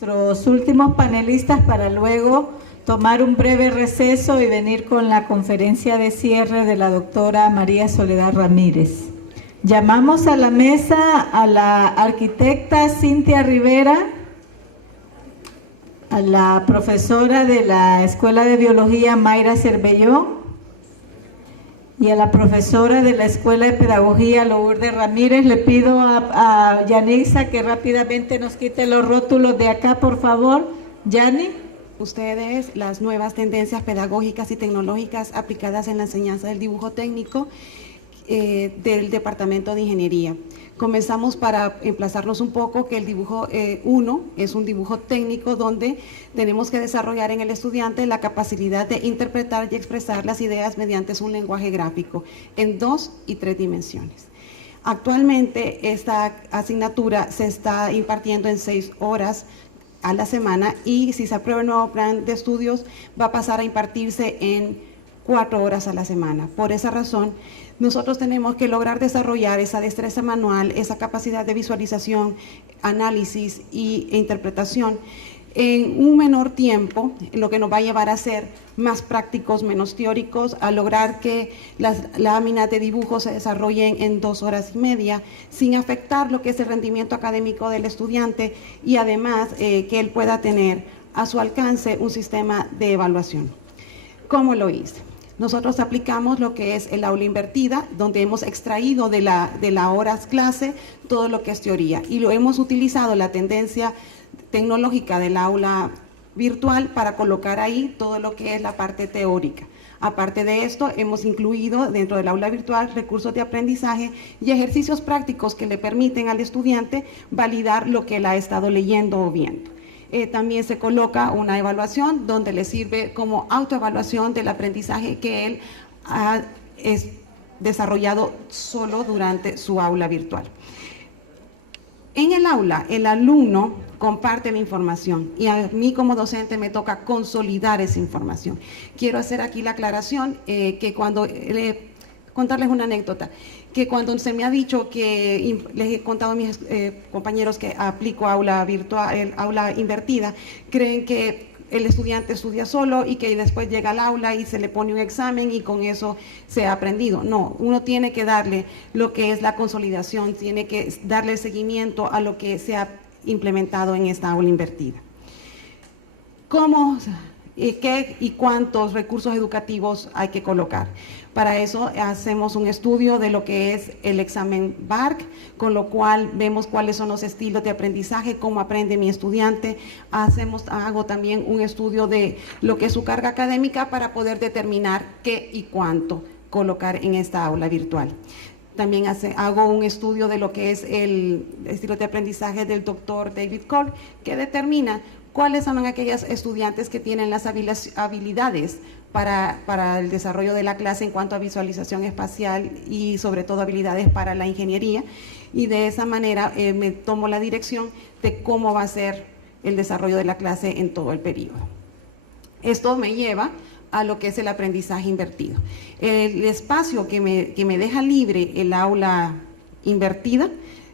Nuestros últimos panelistas para luego tomar un breve receso y venir con la conferencia de cierre de la doctora María Soledad Ramírez. Llamamos a la mesa a la arquitecta Cintia Rivera, a la profesora de la Escuela de Biología Mayra Cervelló y a la profesora de la Escuela de Pedagogía Lourdes Ramírez. Le pido a Yanisa que rápidamente nos quite los rótulos de acá, por favor. Yani. Ustedes, las nuevas tendencias pedagógicas y tecnológicas aplicadas en la enseñanza del dibujo técnico del Departamento de Ingeniería. Comenzamos para emplazarnos un poco que el dibujo 1 es un dibujo técnico donde tenemos que desarrollar en el estudiante la capacidad de interpretar y expresar las ideas mediante un lenguaje gráfico en 2 y 3 dimensiones. Actualmente esta asignatura se está impartiendo en 6 horas a la semana y si se aprueba el nuevo plan de estudios va a pasar a impartirse en 4 horas a la semana. Por esa razón, nosotros tenemos que lograr desarrollar esa destreza manual, esa capacidad de visualización, análisis e interpretación en un menor tiempo, lo que nos va a llevar a ser más prácticos, menos teóricos, a lograr que las láminas de dibujo se desarrollen en 2 horas y media, sin afectar lo que es el rendimiento académico del estudiante y además que él pueda tener a su alcance un sistema de evaluación. ¿Cómo lo hice? Nosotros aplicamos lo que es el aula invertida, donde hemos extraído de la horas clase todo lo que es teoría y lo hemos utilizado la tendencia tecnológica del aula virtual para colocar ahí todo lo que es la parte teórica. Aparte de esto, hemos incluido dentro del aula virtual recursos de aprendizaje y ejercicios prácticos que le permiten al estudiante validar lo que él ha estado leyendo o viendo. También se coloca una evaluación donde le sirve como autoevaluación del aprendizaje que él ha desarrollado solo durante su aula virtual. En el aula, el alumno comparte la información y a mí como docente me toca consolidar esa información. Quiero hacer aquí la aclaración que cuando contarles una anécdota, que cuando se me ha dicho que les he contado a mis compañeros que aplico aula virtual, aula invertida, creen que el estudiante estudia solo y que después llega al aula y se le pone un examen y con eso se ha aprendido. No, uno tiene que darle lo que es la consolidación, tiene que darle seguimiento a lo que se ha implementado en esta aula invertida. ¿Cómo, qué y cuántos recursos educativos hay que colocar? Para eso hacemos un estudio de lo que es el examen BARC, con lo cual vemos cuáles son los estilos de aprendizaje, cómo aprende mi estudiante. Hago también un estudio de lo que es su carga académica para poder determinar qué y cuánto colocar en esta aula virtual. También hago un estudio de lo que es el estilo de aprendizaje del doctor David Cole, que determina cuáles son aquellos estudiantes que tienen las habilidades para el desarrollo de la clase en cuanto a visualización espacial y sobre todo habilidades para la ingeniería, y de esa manera me tomo la dirección de cómo va a ser el desarrollo de la clase en todo el periodo. Esto me lleva a lo que es el aprendizaje invertido. El espacio que me deja libre el aula invertida,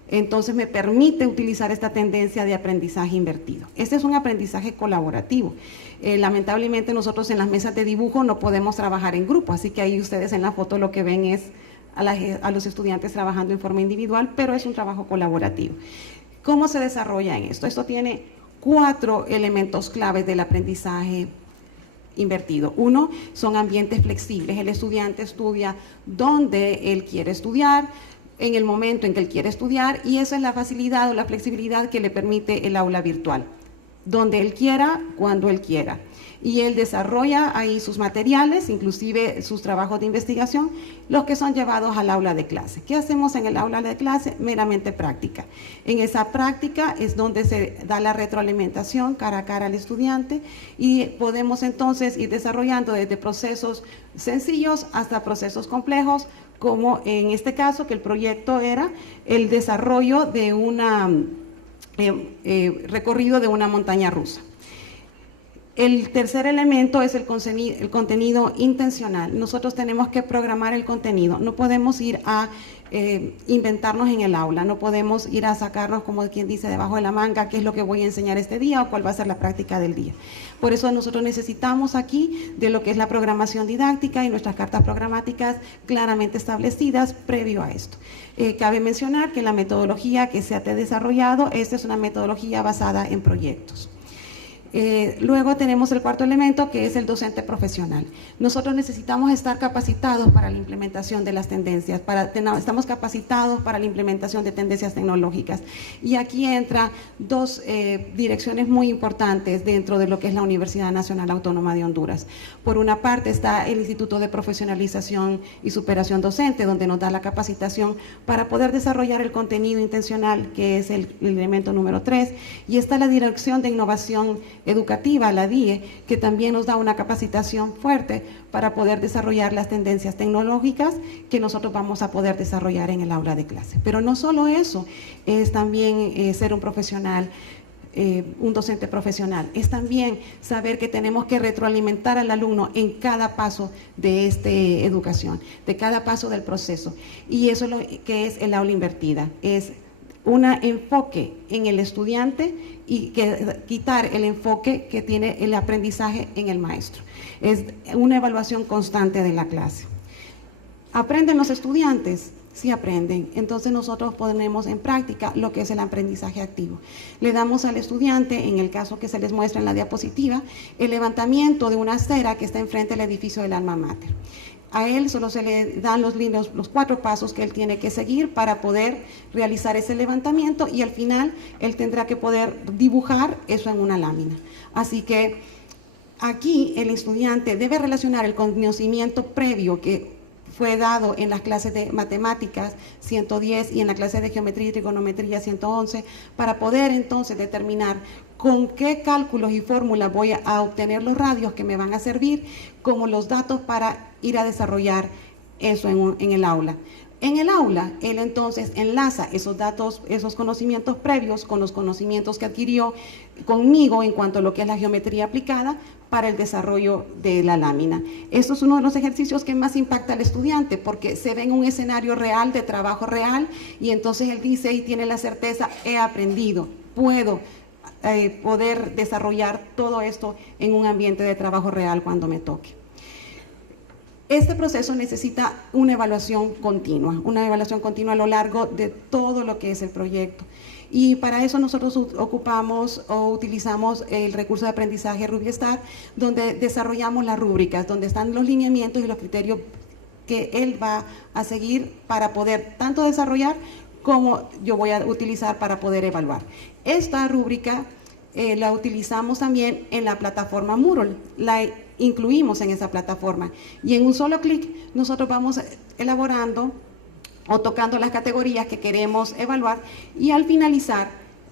entonces me permite utilizar esta tendencia de aprendizaje invertido. Este es un aprendizaje colaborativo. Lamentablemente nosotros en las mesas de dibujo no podemos trabajar en grupo, así que ahí ustedes en la foto lo que ven es a los estudiantes trabajando en forma individual, pero es un trabajo colaborativo. ¿Cómo se desarrolla en esto? Esto tiene 4 elementos claves del aprendizaje invertido. Uno, son ambientes flexibles. El estudiante estudia donde él quiere estudiar, en el momento en que él quiere estudiar, y esa es la facilidad o la flexibilidad que le permite el aula virtual, donde él quiera, cuando él quiera. Y él desarrolla ahí sus materiales, inclusive sus trabajos de investigación, los que son llevados al aula de clase. ¿Qué hacemos en el aula de clase? Meramente práctica. En esa práctica es donde se da la retroalimentación cara a cara al estudiante y podemos entonces ir desarrollando desde procesos sencillos hasta procesos complejos, como en este caso que el proyecto era el desarrollo de una recorrido de una montaña rusa. El tercer elemento es el contenido intencional. Nosotros tenemos que programar el contenido. No podemos ir a inventarnos en el aula, no podemos ir a sacarnos, como quien dice, debajo de la manga qué es lo que voy a enseñar este día o cuál va a ser la práctica del día. Por eso nosotros necesitamos aquí de lo que es la programación didáctica y nuestras cartas programáticas claramente establecidas previo a esto. Cabe mencionar que la metodología que se ha desarrollado, esta es una metodología basada en proyectos. Luego tenemos el cuarto elemento, que es el docente profesional. Nosotros necesitamos estar capacitados para la implementación de las tendencias, estamos capacitados para la implementación de tendencias tecnológicas. Y aquí entra dos direcciones muy importantes dentro de lo que es la Universidad Nacional Autónoma de Honduras. Por una parte está el Instituto de Profesionalización y Superación Docente, donde nos da la capacitación para poder desarrollar el contenido intencional, que es el elemento número 3, y está la Dirección de Innovación Educativa, la DIE, que también nos da una capacitación fuerte para poder desarrollar las tendencias tecnológicas que nosotros vamos a poder desarrollar en el aula de clase. Pero no solo eso, es también ser un profesional, un docente profesional, es también saber que tenemos que retroalimentar al alumno en cada paso de esta educación, de cada paso del proceso. Y eso es lo que es el aula invertida, es un enfoque en el estudiante y quitar el enfoque que tiene el aprendizaje en el maestro. Es una evaluación constante de la clase. ¿Aprenden los estudiantes? Sí aprenden. Entonces nosotros ponemos en práctica lo que es el aprendizaje activo. Le damos al estudiante, en el caso que se les muestra en la diapositiva, el levantamiento de una acera que está enfrente del edificio del Alma Mater. A él solo se le dan los 4 pasos que él tiene que seguir para poder realizar ese levantamiento, y al final él tendrá que poder dibujar eso en una lámina. Así que aquí el estudiante debe relacionar el conocimiento previo que fue dado en las clases de matemáticas 110 y en la clase de geometría y trigonometría 111 para poder entonces determinar con qué cálculos y fórmulas voy a obtener los radios que me van a servir como los datos para ir a desarrollar eso en el aula. En el aula, él entonces enlaza esos datos, esos conocimientos previos con los conocimientos que adquirió conmigo en cuanto a lo que es la geometría aplicada para el desarrollo de la lámina. Esto es uno de los ejercicios que más impacta al estudiante porque se ve en un escenario real, de trabajo real, y entonces él dice y tiene la certeza, he aprendido, puedo poder desarrollar todo esto en un ambiente de trabajo real cuando me toque. Este proceso necesita una evaluación continua a lo largo de todo lo que es el proyecto. Y para eso nosotros ocupamos o utilizamos el recurso de aprendizaje Rubiestat, donde desarrollamos las rúbricas, donde están los lineamientos y los criterios que él va a seguir para poder tanto desarrollar como yo voy a utilizar para poder evaluar. Esta rúbrica la utilizamos también en la plataforma Moodle, la incluimos en esa plataforma y en un solo clic nosotros vamos elaborando o tocando las categorías que queremos evaluar, y al finalizar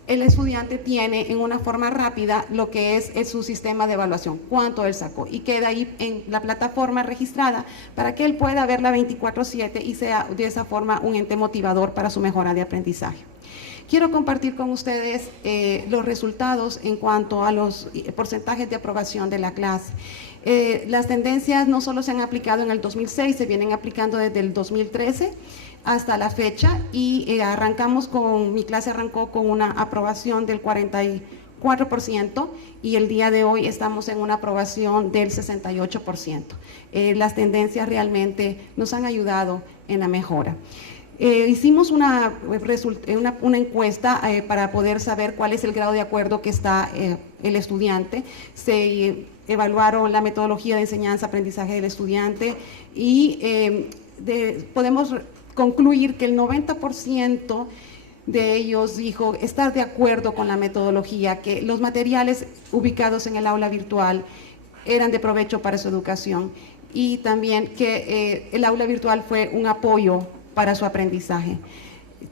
el estudiante tiene en una forma rápida lo que es su sistema de evaluación, cuánto él sacó, y queda ahí en la plataforma registrada para que él pueda verla 24/7 y sea de esa forma un ente motivador para su mejora de aprendizaje. Quiero compartir con ustedes los resultados en cuanto a los porcentajes de aprobación de la clase. Las tendencias no solo se han aplicado en el 2006, se vienen aplicando desde el 2013 hasta la fecha, y mi clase arrancó con una aprobación del 44% y el día de hoy estamos en una aprobación del 68%. Las tendencias realmente nos han ayudado en la mejora. Hicimos una encuesta para poder saber cuál es el grado de acuerdo que está el estudiante. Se evaluaron la metodología de enseñanza-aprendizaje del estudiante y podemos concluir que el 90% de ellos dijo estar de acuerdo con la metodología, que los materiales ubicados en el aula virtual eran de provecho para su educación, y también que el aula virtual fue un apoyo para su aprendizaje.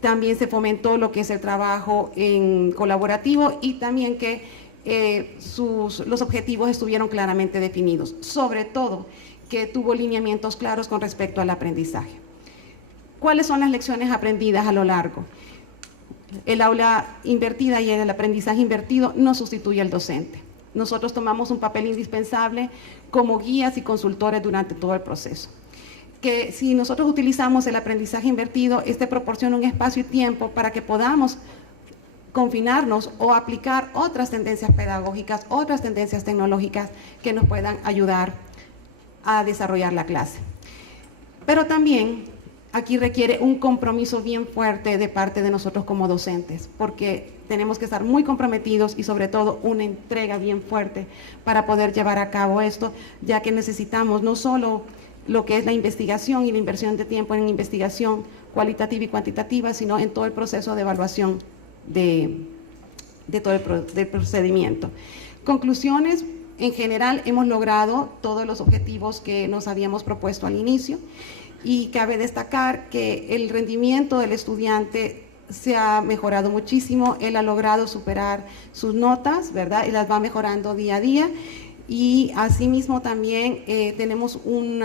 También se fomentó lo que es el trabajo en colaborativo, y también que los objetivos estuvieron claramente definidos, sobre todo que tuvo lineamientos claros con respecto al aprendizaje. ¿Cuáles son las lecciones aprendidas a lo largo? El aula invertida y el aprendizaje invertido no sustituye al docente. nosotros tomamos un papel indispensable como guías y consultores durante todo el proceso. Que si nosotros utilizamos el aprendizaje invertido, este proporciona un espacio y tiempo para que podamos confinarnos o aplicar otras tendencias pedagógicas, otras tendencias tecnológicas que nos puedan ayudar a desarrollar la clase. Pero también aquí requiere un compromiso bien fuerte de parte de nosotros como docentes, porque tenemos que estar muy comprometidos y sobre todo una entrega bien fuerte para poder llevar a cabo esto, ya que necesitamos no solo lo que es la investigación y la inversión de tiempo en investigación cualitativa y cuantitativa, sino en todo el proceso de evaluación de todo el procedimiento. Conclusiones: en general hemos logrado todos los objetivos que nos habíamos propuesto al inicio, y cabe destacar que el rendimiento del estudiante se ha mejorado muchísimo. Él ha logrado superar sus notas, ¿verdad? Y las va mejorando día a día, y asimismo también tenemos un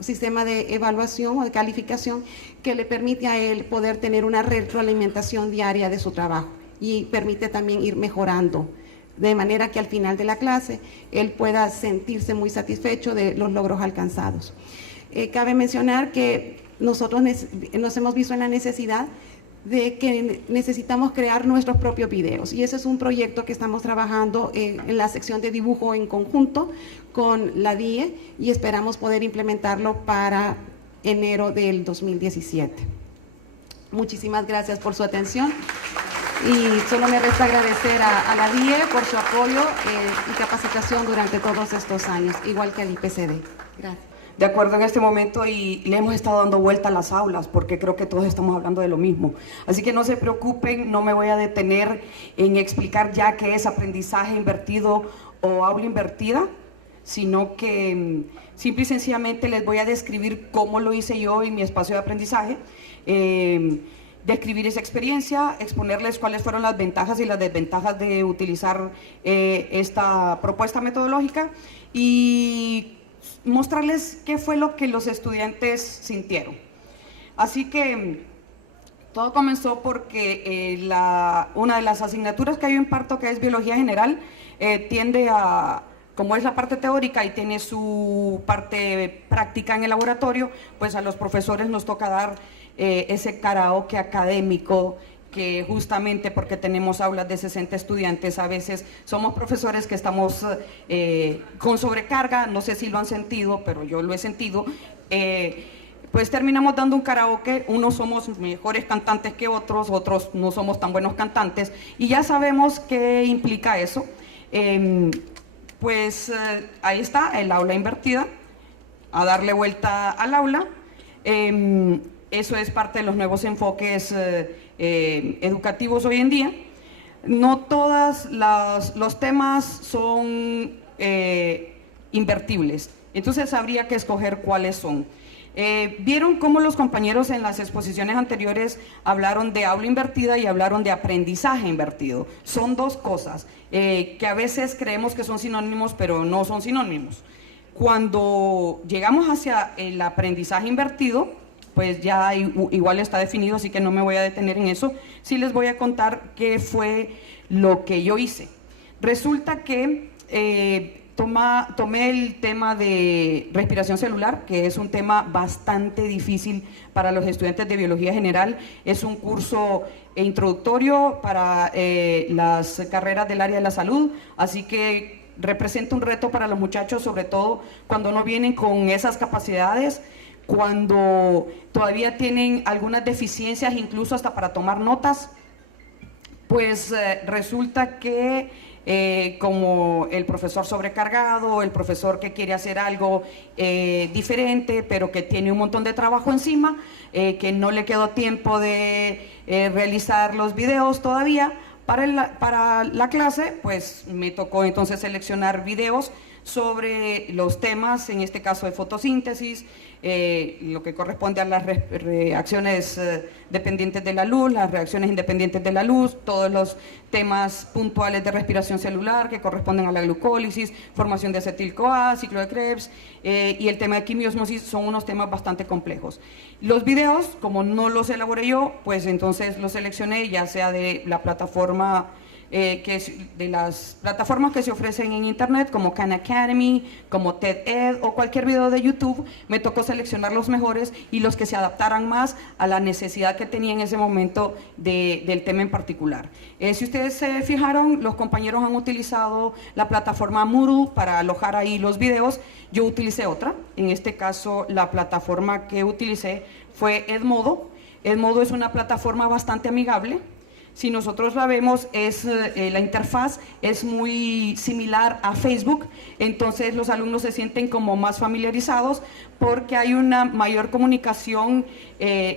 sistema de evaluación o de calificación que le permite a él poder tener una retroalimentación diaria de su trabajo, y permite también ir mejorando, de manera que al final de la clase él pueda sentirse muy satisfecho de los logros alcanzados. Cabe mencionar que nosotros nos hemos visto en la necesidad de que necesitamos crear nuestros propios videos, y ese es un proyecto que estamos trabajando en la sección de dibujo en conjunto con la DIE, y esperamos poder implementarlo para enero del 2017. Muchísimas gracias por su atención, y solo me resta agradecer a la DIE por su apoyo y capacitación durante todos estos años, igual que al IPCD. Gracias. De acuerdo en este momento, y le hemos estado dando vuelta a las aulas porque creo que todos estamos hablando de lo mismo. Así que no se preocupen, no me voy a detener en explicar ya qué es aprendizaje invertido o aula invertida, sino que simple y sencillamente les voy a describir cómo lo hice yo en mi espacio de aprendizaje, describir esa experiencia, exponerles cuáles fueron las ventajas y las desventajas de utilizar esta propuesta metodológica, y mostrarles qué fue lo que los estudiantes sintieron. Así que todo comenzó porque una de las asignaturas que yo imparto, que es Biología General, tiende a, como es la parte teórica y tiene su parte práctica en el laboratorio, pues a los profesores nos toca dar ese karaoke académico, que justamente porque tenemos aulas de 60 estudiantes, a veces somos profesores que estamos con sobrecarga, no sé si lo han sentido, pero yo lo he sentido, pues terminamos dando un karaoke, unos somos mejores cantantes que otros, otros no somos tan buenos cantantes, y ya sabemos qué implica eso. Ahí está el aula invertida, a darle vuelta al aula. Eso es parte de los nuevos enfoques educativos hoy en día. No todos los temas son invertibles, entonces habría que escoger cuáles son. Vieron cómo los compañeros en las exposiciones anteriores hablaron de aula invertida y hablaron de aprendizaje invertido. Son dos cosas que a veces creemos que son sinónimos, pero no son sinónimos. Cuando llegamos hacia el aprendizaje invertido, pues ya igual está definido, así que no me voy a detener en eso. Sí les voy a contar qué fue lo que yo hice. Resulta que tomé el tema de respiración celular, que es un tema bastante difícil para los estudiantes de Biología General. Es un curso introductorio para las carreras del área de la salud, así que representa un reto para los muchachos, sobre todo cuando no vienen con esas capacidades, cuando todavía tienen algunas deficiencias, incluso hasta para tomar notas. Pues resulta que como el profesor sobrecargado, el profesor que quiere hacer algo diferente, pero que tiene un montón de trabajo encima, que no le quedó tiempo de realizar los videos todavía para la clase, pues me tocó entonces seleccionar videos sobre los temas, en este caso de fotosíntesis, lo que corresponde a las reacciones dependientes de la luz, las reacciones independientes de la luz, todos los temas puntuales de respiración celular que corresponden a la glucólisis, formación de acetil-CoA, ciclo de Krebs, y el tema de quimiosmosis. Son unos temas bastante complejos. Los videos, como no los elaboré yo, pues entonces los seleccioné ya sea de la plataforma de las plataformas que se ofrecen en internet como Khan Academy, como TED o cualquier video de YouTube. Me tocó seleccionar los mejores y los que se adaptaran más a la necesidad que tenía en ese momento del tema en particular. Si ustedes se fijaron, los compañeros han utilizado la plataforma Moodle para alojar ahí los videos. Yo utilicé otra, en este caso la plataforma que utilicé fue Edmodo. Edmodo es una plataforma bastante amigable. Si nosotros la vemos, la interfaz es muy similar a Facebook, entonces los alumnos se sienten como más familiarizados porque hay una mayor comunicación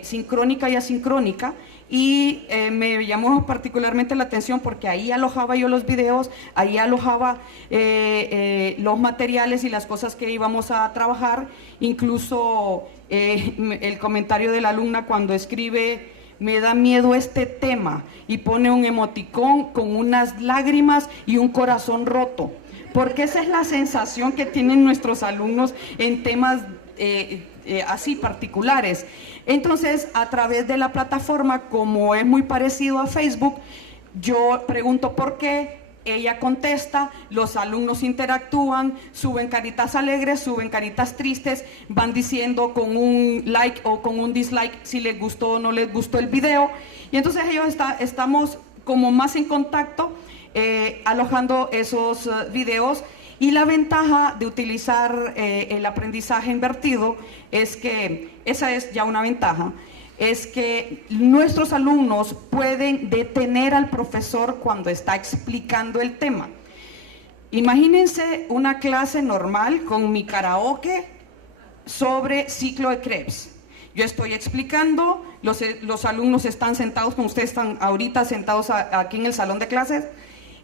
sincrónica y asincrónica. Y me llamó particularmente la atención porque ahí alojaba yo los videos, ahí alojaba los materiales y las cosas que íbamos a trabajar, incluso el comentario de la alumna cuando escribe: me da miedo este tema, y pone un emoticón con unas lágrimas y un corazón roto, porque esa es la sensación que tienen nuestros alumnos en temas así particulares. Entonces, a través de la plataforma, como es muy parecido a Facebook, yo pregunto por qué, ella contesta, los alumnos interactúan, suben caritas alegres, suben caritas tristes, van diciendo con un like o con un dislike si les gustó o no les gustó el video, y entonces ellos estamos como más en contacto alojando esos videos. Y la ventaja de utilizar el aprendizaje invertido es que, esa es ya una ventaja, es que nuestros alumnos pueden detener al profesor cuando está explicando el tema. Imagínense una clase normal con mi karaoke sobre ciclo de Krebs. Yo estoy explicando, los alumnos están sentados, como ustedes están ahorita sentados aquí en el salón de clases,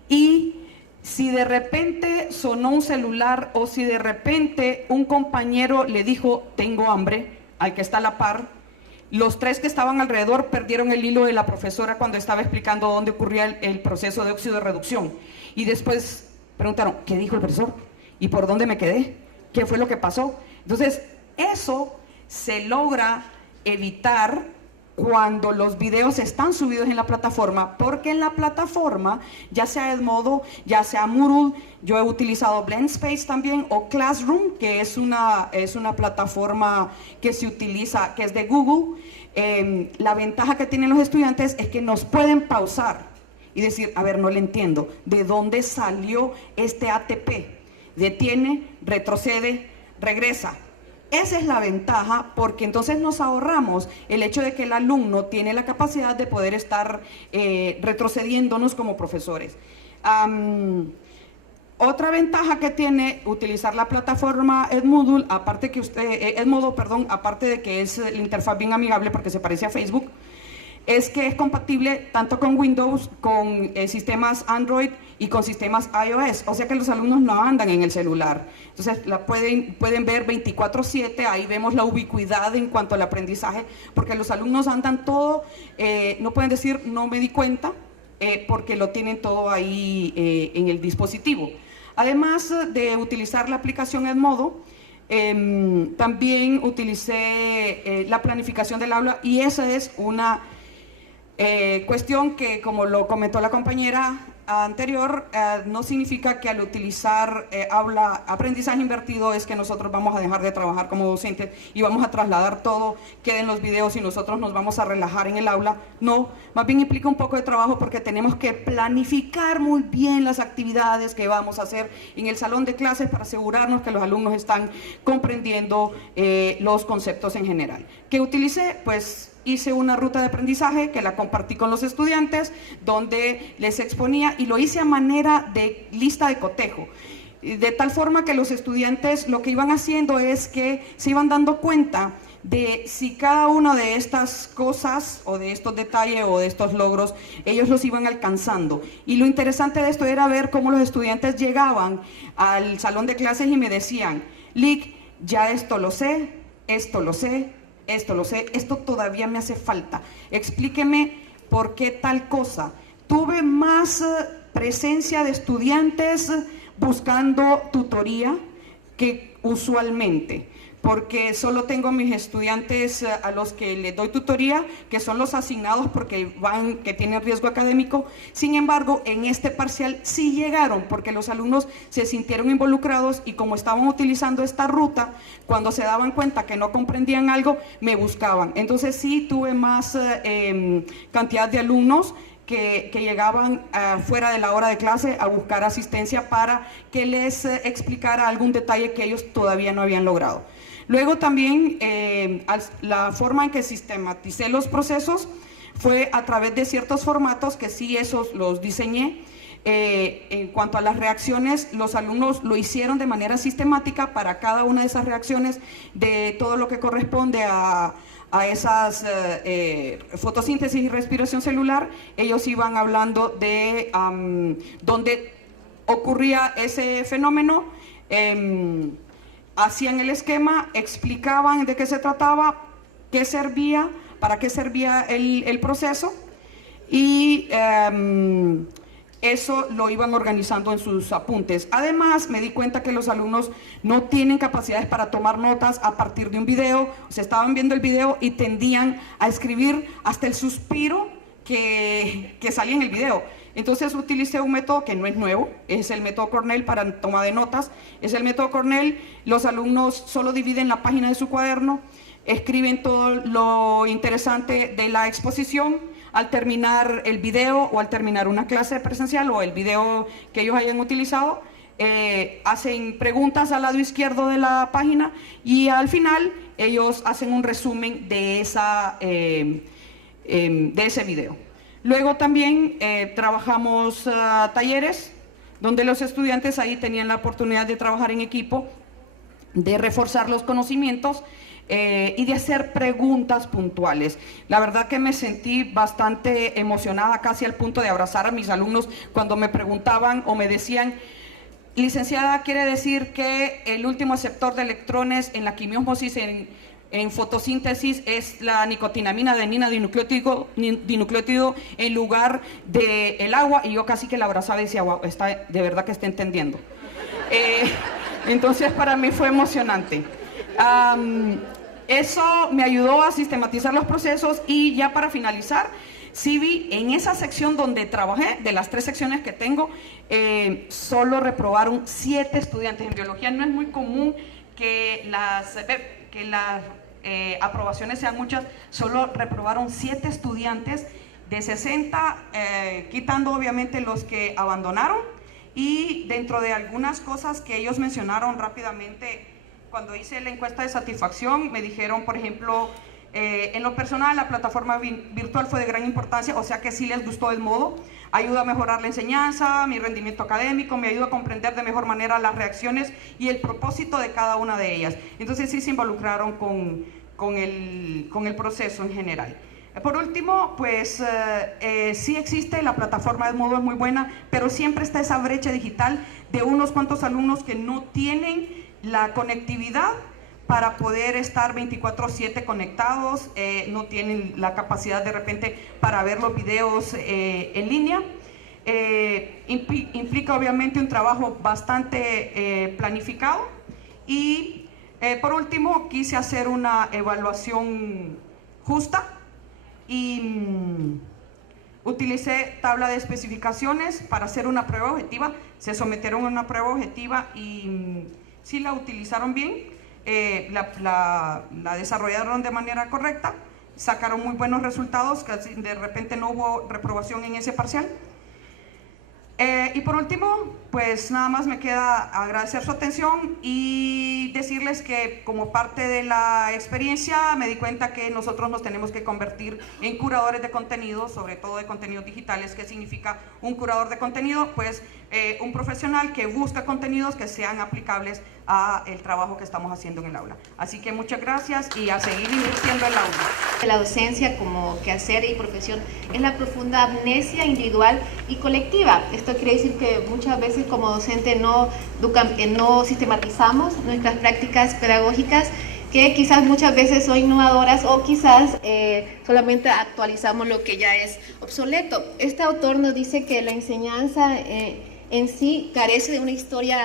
y si de repente sonó un celular o si de repente un compañero le dijo tengo hambre al que está a la par, los tres que estaban alrededor perdieron el hilo de la profesora cuando estaba explicando dónde ocurría el proceso de óxido de reducción, y después preguntaron ¿qué dijo el profesor? ¿Y por dónde me quedé? ¿Qué fue lo que pasó? Entonces eso se logra evitar cuando los videos están subidos en la plataforma, porque en la plataforma, ya sea Edmodo, ya sea Moodle, yo he utilizado BlendSpace también, o Classroom, que es una plataforma que se utiliza, que es de Google. La ventaja que tienen los estudiantes es que nos pueden pausar y decir, a ver, no le entiendo, ¿de dónde salió este ATP? Detiene, retrocede, regresa. Esa es la ventaja, porque entonces nos ahorramos el hecho de que el alumno tiene la capacidad de poder estar retrocediéndonos como profesores. Otra ventaja que tiene utilizar la plataforma Edmodo, aparte de que es la interfaz bien amigable porque se parece a Facebook, es que es compatible tanto con Windows, con sistemas Android y con sistemas iOS, o sea que los alumnos no andan en el celular. Entonces la pueden ver 24/7, ahí vemos la ubicuidad en cuanto al aprendizaje, porque los alumnos andan todo, no pueden decir no me di cuenta, porque lo tienen todo ahí en el dispositivo. Además de utilizar la aplicación Edmodo, también utilicé la planificación del aula, y esa es una cuestión que, como lo comentó la compañera anterior, no significa que al utilizar aprendizaje invertido es que nosotros vamos a dejar de trabajar como docentes y vamos a trasladar todo, queden los videos y nosotros nos vamos a relajar en el aula. No, más bien implica un poco de trabajo porque tenemos que planificar muy bien las actividades que vamos a hacer en el salón de clases para asegurarnos que los alumnos están comprendiendo los conceptos en general. ¿Qué utilicé? Pues hice una ruta de aprendizaje que la compartí con los estudiantes, donde les exponía, y lo hice a manera de lista de cotejo, de tal forma que los estudiantes lo que iban haciendo es que se iban dando cuenta de si cada una de estas cosas o de estos detalles o de estos logros ellos los iban alcanzando. Y lo interesante de esto era ver cómo los estudiantes llegaban al salón de clases y me decían: Lic, ya esto lo sé, esto lo sé, esto lo sé, esto todavía me hace falta, explíqueme por qué tal cosa. Tuve más presencia de estudiantes buscando tutoría que usualmente, porque solo tengo mis estudiantes a los que les doy tutoría, que son los asignados porque que tienen riesgo académico. Sin embargo, en este parcial sí llegaron, porque los alumnos se sintieron involucrados y como estaban utilizando esta ruta, cuando se daban cuenta que no comprendían algo, me buscaban. Entonces sí tuve más cantidad de alumnos que llegaban fuera de la hora de clase a buscar asistencia para que les explicara algún detalle que ellos todavía no habían logrado. Luego también la forma en que sistematicé los procesos fue a través de ciertos formatos que sí esos los diseñé. En cuanto a las reacciones, los alumnos lo hicieron de manera sistemática para cada una de esas reacciones de todo lo que corresponde a esas fotosíntesis y respiración celular. Ellos iban hablando de dónde ocurría ese fenómeno, hacían el esquema, explicaban de qué se trataba, qué servía, para qué servía el proceso y eso lo iban organizando en sus apuntes. Además, me di cuenta que los alumnos no tienen capacidades para tomar notas a partir de un video. O sea, estaban viendo el video y tendían a escribir hasta el suspiro que salía en el video. Entonces utilicé un método que no es nuevo, es el método Cornell para toma de notas. Es el método Cornell, los alumnos solo dividen la página de su cuaderno, escriben todo lo interesante de la exposición. Al terminar el video o al terminar una clase presencial o el video que ellos hayan utilizado, hacen preguntas al lado izquierdo de la página y al final ellos hacen un resumen de ese video. Luego también trabajamos talleres donde los estudiantes ahí tenían la oportunidad de trabajar en equipo, de reforzar los conocimientos y de hacer preguntas puntuales. La verdad que me sentí bastante emocionada, casi al punto de abrazar a mis alumnos cuando me preguntaban o me decían: licenciada, ¿quiere decir que el último aceptor de electrones en la quimiosmosis en fotosíntesis es la nicotinamina adenina dinucleótido en lugar del agua? Y yo casi que la abrazaba y decía: wow, de verdad que está entendiendo. Entonces para mí fue emocionante. Eso me ayudó a sistematizar los procesos y ya para finalizar, sí vi en esa sección donde trabajé, de las 3 secciones que tengo, solo reprobaron 7 estudiantes. En biología no es muy común que las aprobaciones sean muchas, solo reprobaron 7 estudiantes de 60, quitando obviamente los que abandonaron. Y dentro de algunas cosas que ellos mencionaron rápidamente, cuando hice la encuesta de satisfacción, me dijeron, por ejemplo, en lo personal, la plataforma virtual fue de gran importancia, o sea que sí les gustó el modo, ayuda a mejorar la enseñanza, mi rendimiento académico, me ayuda a comprender de mejor manera las reacciones y el propósito de cada una de ellas. Entonces sí se involucraron con el proceso en general. Por último, pues sí existe, la plataforma de modo es muy buena, pero siempre está esa brecha digital de unos cuantos alumnos que no tienen la conectividad para poder estar 24/7 conectados, no tienen la capacidad de repente para ver los videos en línea. Implica obviamente un trabajo bastante planificado y por último quise hacer una evaluación justa y utilicé tabla de especificaciones para hacer una prueba objetiva. Se sometieron a una prueba objetiva y sí la utilizaron bien, la desarrollaron de manera correcta, sacaron muy buenos resultados, que de repente no hubo reprobación en ese parcial. Y por último, pues nada más me queda agradecer su atención y decirles que como parte de la experiencia me di cuenta que nosotros nos tenemos que convertir en curadores de contenido, sobre todo de contenidos digitales. ¿Qué significa un curador de contenido? Pues un profesional que busca contenidos que sean aplicables a el trabajo que estamos haciendo en el aula. Así que muchas gracias y a seguir invirtiendo en el aula. La docencia como quehacer y profesión es la profunda amnesia individual y colectiva. Esto quiere decir que muchas veces como docente no sistematizamos nuestras prácticas pedagógicas, que quizás muchas veces son innovadoras o quizás solamente actualizamos lo que ya es obsoleto. Este autor nos dice que la enseñanza en sí carece de una historia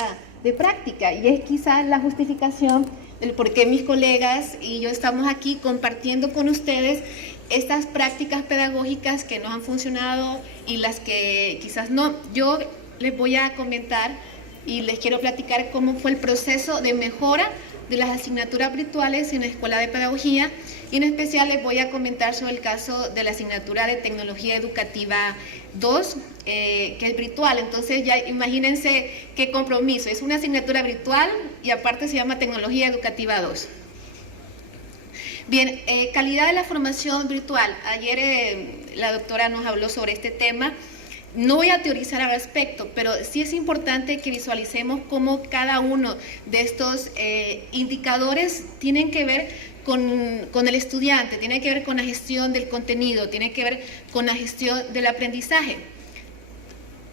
de práctica, y es quizás la justificación del por qué mis colegas y yo estamos aquí compartiendo con ustedes estas prácticas pedagógicas que nos han funcionado y las que quizás no. Yo les voy a comentar y les quiero platicar cómo fue el proceso de mejora de las asignaturas virtuales en la Escuela de Pedagogía, y en especial les voy a comentar sobre el caso de la asignatura de Tecnología Educativa 2, que es virtual. Entonces ya imagínense qué compromiso, es una asignatura virtual y aparte se llama Tecnología Educativa 2. Bien, calidad de la formación virtual. Ayer la doctora nos habló sobre este tema. No voy a teorizar al respecto, pero sí es importante que visualicemos cómo cada uno de estos indicadores tienen que ver con el estudiante, tiene que ver con la gestión del contenido, tiene que ver con la gestión del aprendizaje.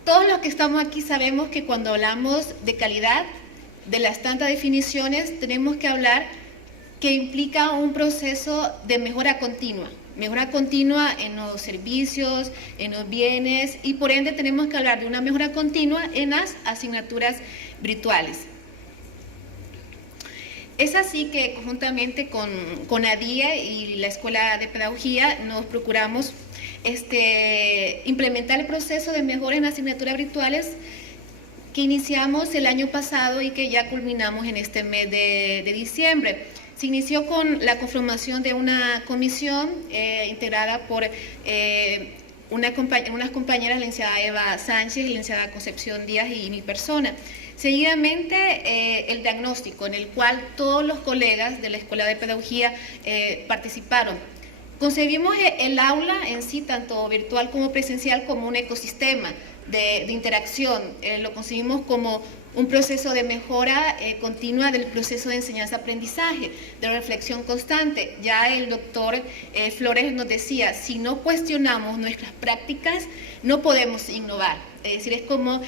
Todos los que estamos aquí sabemos que cuando hablamos de calidad, de las tantas definiciones, tenemos que hablar que implica un proceso de mejora continua en los servicios, en los bienes, y por ende tenemos que hablar de una mejora continua en las asignaturas virtuales. Es así que conjuntamente con ADIE y la Escuela de Pedagogía nos procuramos implementar el proceso de mejora en asignaturas virtuales que iniciamos el año pasado y que ya culminamos en este mes de diciembre. Se inició con la conformación de una comisión integrada por unas compañeras, la licenciada Eva Sánchez, la licenciada Concepción Díaz y mi persona. Seguidamente, el diagnóstico, en el cual todos los colegas de la Escuela de Pedagogía participaron. Concebimos el aula en sí, tanto virtual como presencial, como un ecosistema de interacción. Lo concebimos como un proceso de mejora continua del proceso de enseñanza-aprendizaje, de reflexión constante. Ya el doctor Flores nos decía, si no cuestionamos nuestras prácticas, no podemos innovar. Es decir, es como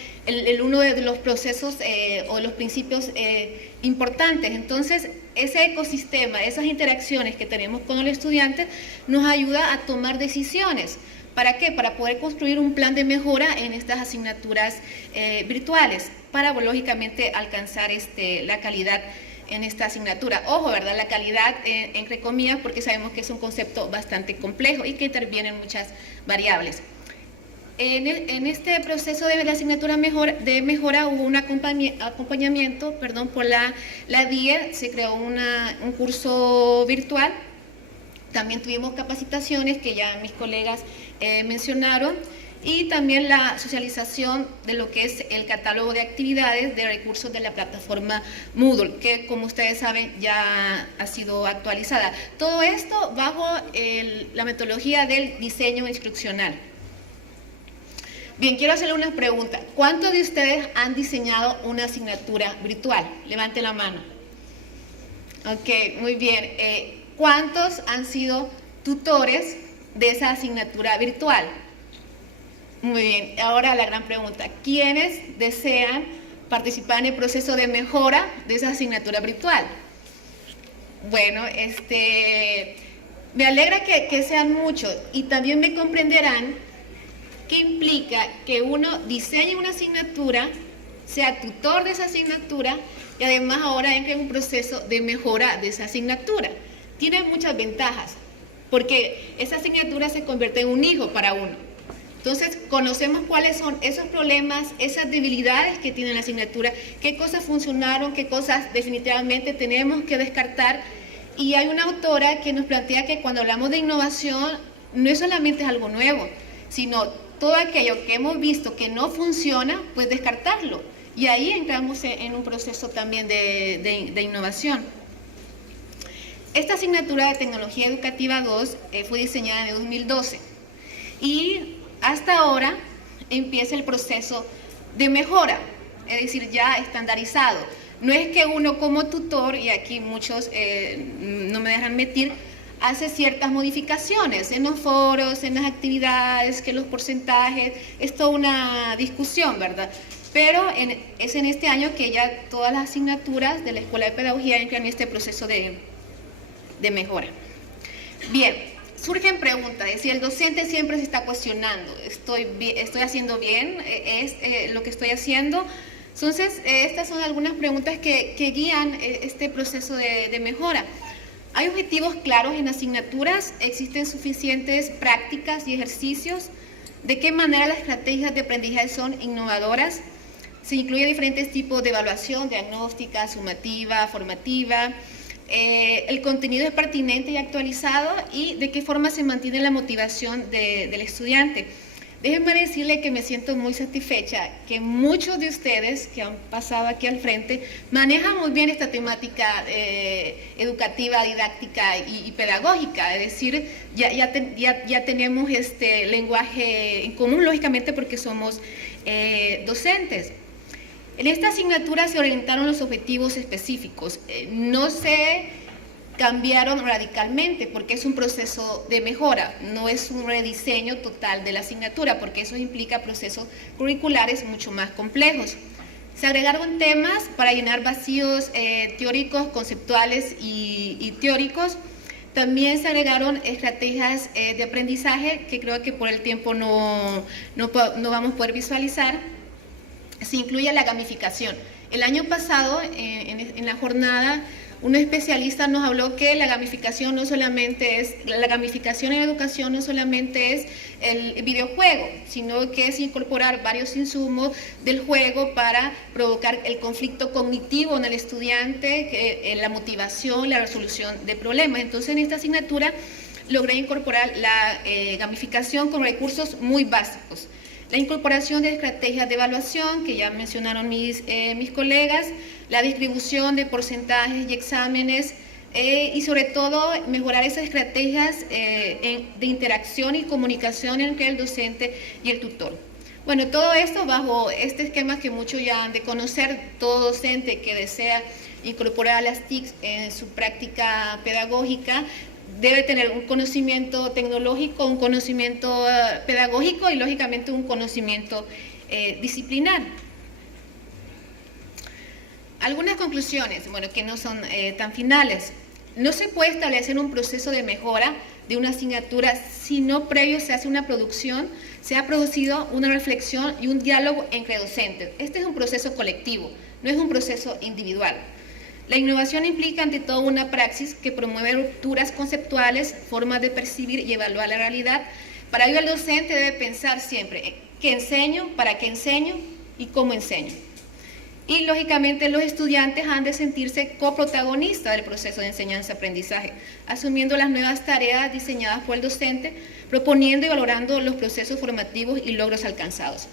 uno de los procesos o los principios importantes. Entonces, ese ecosistema, esas interacciones que tenemos con el estudiante nos ayuda a tomar decisiones. ¿Para qué? Para poder construir un plan de mejora en estas asignaturas virtuales, para, lógicamente, alcanzar la calidad en esta asignatura. Ojo, ¿verdad? La calidad, entre comillas, porque sabemos que es un concepto bastante complejo y que intervienen muchas variables. En este proceso de la asignatura de mejora hubo un acompañamiento, por la DIE, se creó un curso virtual. También tuvimos capacitaciones que ya mis colegas mencionaron, y también la socialización de lo que es el catálogo de actividades de recursos de la plataforma Moodle, que, como ustedes saben, ya ha sido actualizada. Todo esto bajo la metodología del diseño instruccional. Bien, quiero hacerle una pregunta. ¿Cuántos de ustedes han diseñado una asignatura virtual? Levante la mano. Ok, muy bien. ¿Cuántos han sido tutores de esa asignatura virtual? Muy bien, ahora la gran pregunta, ¿quiénes desean participar en el proceso de mejora de esa asignatura virtual? Bueno, me alegra que sean muchos, y también me comprenderán que implica que uno diseñe una asignatura, sea tutor de esa asignatura, y además ahora entre en un proceso de mejora de esa asignatura. Tiene muchas ventajas, porque esa asignatura se convierte en un hijo para uno. Entonces, conocemos cuáles son esos problemas, esas debilidades que tiene la asignatura, qué cosas funcionaron, qué cosas definitivamente tenemos que descartar. Y hay una autora que nos plantea que cuando hablamos de innovación, no es solamente algo nuevo, sino todo aquello que hemos visto que no funciona, pues descartarlo. Y ahí entramos en un proceso también de innovación. Esta asignatura de Tecnología Educativa 2 fue diseñada en 2012 y hasta ahora empieza el proceso de mejora, es decir, ya estandarizado. No es que uno como tutor, y aquí muchos no me dejan mentir, hace ciertas modificaciones en los foros, en las actividades, que los porcentajes, es toda una discusión, ¿verdad? Pero es en este año que ya todas las asignaturas de la Escuela de Pedagogía entran en este proceso de mejora. Bien. Surgen preguntas, es decir, el docente siempre se está cuestionando, ¿estoy haciendo bien lo que estoy haciendo? Entonces, estas son algunas preguntas que guían este proceso de mejora. ¿Hay objetivos claros en asignaturas? ¿Existen suficientes prácticas y ejercicios? ¿De qué manera las estrategias de aprendizaje son innovadoras? Se incluyen diferentes tipos de evaluación, diagnóstica, sumativa, formativa. El contenido es pertinente y actualizado, y de qué forma se mantiene la motivación del estudiante. Déjenme decirle que me siento muy satisfecha que muchos de ustedes que han pasado aquí al frente manejan muy bien esta temática educativa, didáctica y pedagógica. Es decir, ya tenemos este lenguaje en común, lógicamente porque somos docentes. En esta asignatura se orientaron los objetivos específicos. No se cambiaron radicalmente porque es un proceso de mejora, no es un rediseño total de la asignatura, porque eso implica procesos curriculares mucho más complejos. Se agregaron temas para llenar vacíos teóricos, conceptuales y teóricos. También se agregaron estrategias de aprendizaje que creo que por el tiempo no vamos a poder visualizar. Se incluye la gamificación. El año pasado, en la jornada, un especialista nos habló que la gamificación no solamente es, la gamificación en educación no solamente es el videojuego, sino que es incorporar varios insumos del juego para provocar el conflicto cognitivo en el estudiante, la motivación, la resolución de problemas. Entonces, en esta asignatura logré incorporar la gamificación con recursos muy básicos. La incorporación de estrategias de evaluación, que ya mencionaron mis colegas, la distribución de porcentajes y exámenes, y sobre todo mejorar esas estrategias de interacción y comunicación entre el docente y el tutor. Bueno, todo esto bajo este esquema que muchos ya han de conocer. Todo docente que desea incorporar las TIC en su práctica pedagógica debe tener un conocimiento tecnológico, un conocimiento pedagógico y lógicamente un conocimiento disciplinar. Algunas conclusiones, bueno, que no son tan finales. No se puede establecer un proceso de mejora de una asignatura si no previo se hace una producción, se ha producido una reflexión y un diálogo entre docentes. Este es un proceso colectivo, no es un proceso individual. La innovación implica ante todo una praxis que promueve rupturas conceptuales, formas de percibir y evaluar la realidad. Para ello el docente debe pensar siempre qué enseño, para qué enseño y cómo enseño. Y lógicamente los estudiantes han de sentirse coprotagonistas del proceso de enseñanza-aprendizaje, asumiendo las nuevas tareas diseñadas por el docente, proponiendo y valorando los procesos formativos y logros alcanzados.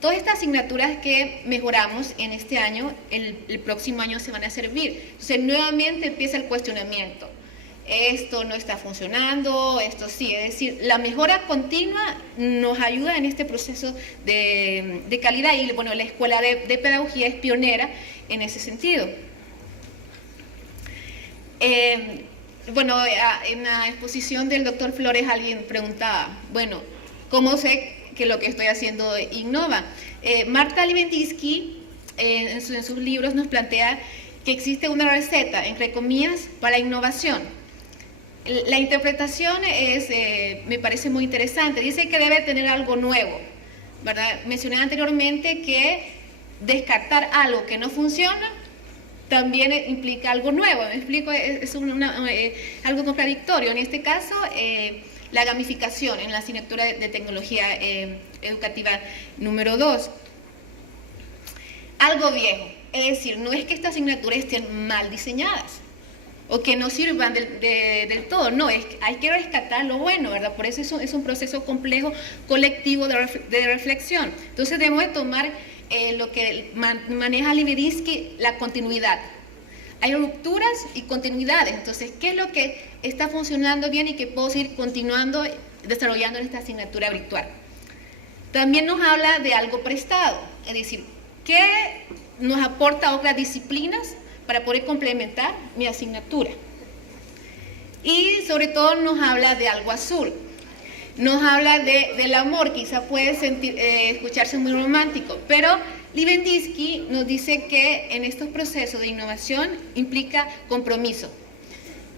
Todas estas asignaturas que mejoramos en este año, el próximo año se van a servir. Entonces, nuevamente empieza el cuestionamiento. Esto no está funcionando, esto sí. Es decir, la mejora continua nos ayuda en este proceso de calidad y, bueno, la Escuela de Pedagogía es pionera en ese sentido. Bueno, en la exposición del doctor Flores alguien preguntaba, bueno, ¿cómo sé que lo que estoy haciendo innova? Marta Libendinsky en sus libros nos plantea que existe una receta, entre comillas, para la innovación. La interpretación me parece muy interesante. Dice que debe tener algo nuevo, ¿verdad? Mencioné anteriormente que descartar algo que no funciona también implica algo nuevo. ¿Me explico? Es algo contradictorio. En este caso, la gamificación en la asignatura de tecnología educativa número 2. Algo viejo, es decir, no es que estas asignaturas estén mal diseñadas o que no sirvan del todo, no, hay que rescatar lo bueno, ¿verdad? Por eso es un proceso complejo, colectivo de reflexión. Entonces debemos de tomar lo que maneja Libendinsky, la continuidad. Hay rupturas y continuidades, entonces, ¿qué es lo que está funcionando bien y que puedo seguir continuando desarrollando en esta asignatura virtual? También nos habla de algo prestado, es decir, ¿qué nos aporta otras disciplinas para poder complementar mi asignatura? Y sobre todo nos habla de algo azul, nos habla del amor, quizá puede escucharse muy romántico, pero Libendinsky nos dice que en estos procesos de innovación implica compromiso,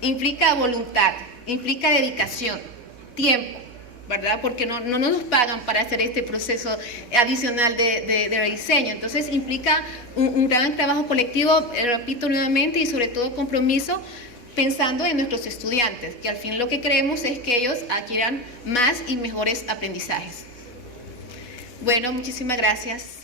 implica voluntad, implica dedicación, tiempo, ¿verdad? Porque no nos pagan para hacer este proceso adicional de rediseño. Entonces implica un gran trabajo colectivo, repito nuevamente, y sobre todo compromiso, pensando en nuestros estudiantes, que al fin lo que queremos es que ellos adquieran más y mejores aprendizajes. Bueno, muchísimas gracias.